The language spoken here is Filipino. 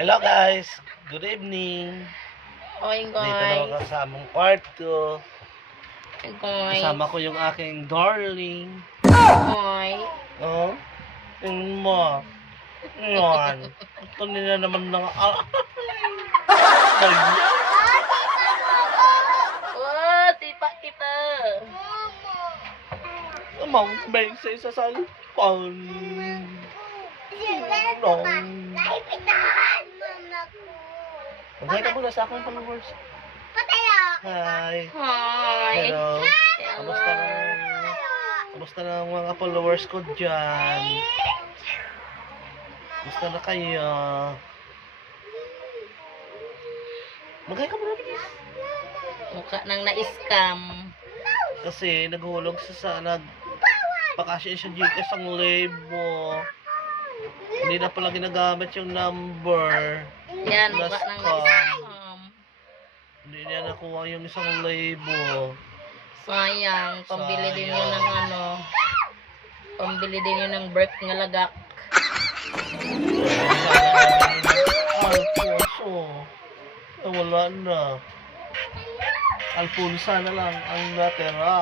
Hello guys, good evening. Oy, Dito na guys. ako sa among kwarto. Guys. Kasama ko yung aking darling. Oy. Oh, tingnan mo. Ngayon, ito nila naman ng... Oh, tipa kita. Amang bang sa isa sa cellphone. No. Mag-hi ka muna sa aking followers. Hi. Hi. Hello. Kamusta na ang mga followers ko dyan? Kamusta na kayo? Mag-hi ka muna, please. Mukha nang na-scam. Kasi naghulog sa nagpakasya siya Gcash ang libo. Hindi na pala ginagamit yung number. Yan, mukha Last nang call. na-scam. Hindi niya nakuha yung 1,000. Sayang, pambili din yun Sayang. ng ano. Pambili din yun ng birth nga lagak. Alfonso. Wala na. Alfonso na lang ang natira.